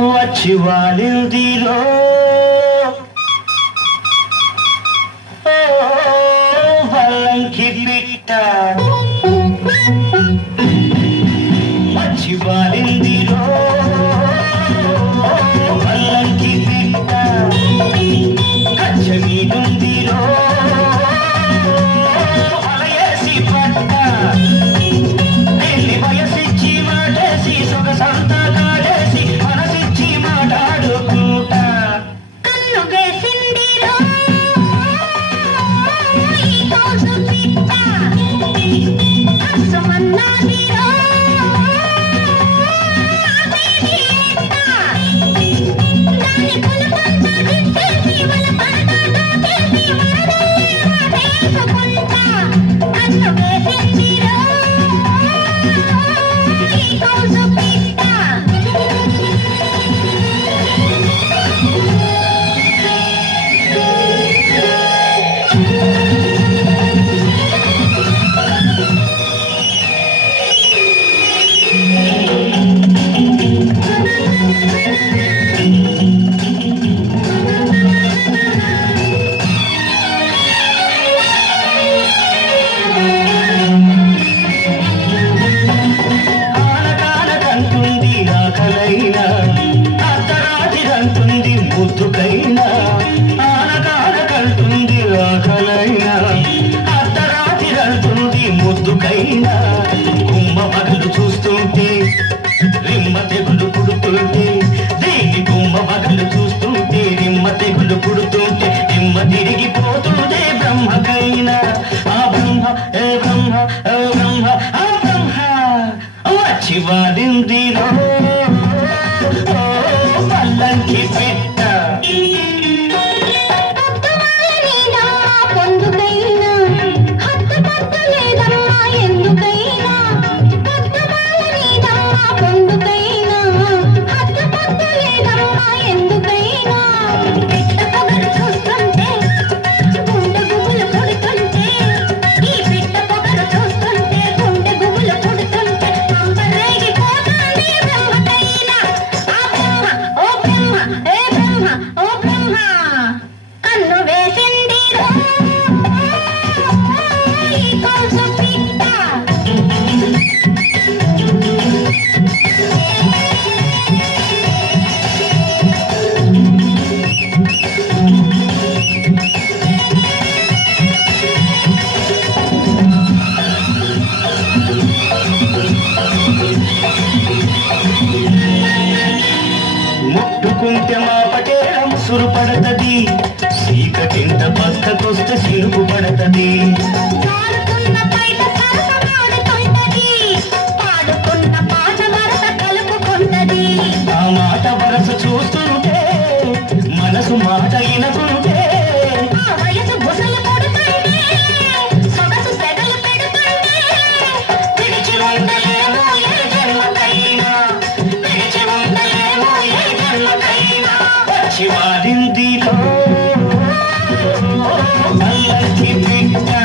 వచ్చి వాలిందిలో వల్లంకి పిట్ట విరిగిపోతుందే బ్రహ్మకైన. ఆ బ్రహ్మ ఏ బ్రహ్మ ఏ బ్రహ్మ ఆ బ్రహ్మ. శివారిందిలో పల్లంకి ఉసురు పడతది. సీక సీకటింత బస్తకొస్తే సిరుపు పడతది మాట వరస చూస్తుంటే మనసు మాట ఇనకుండా శివారిందిలో మల్లకి బిడ్డ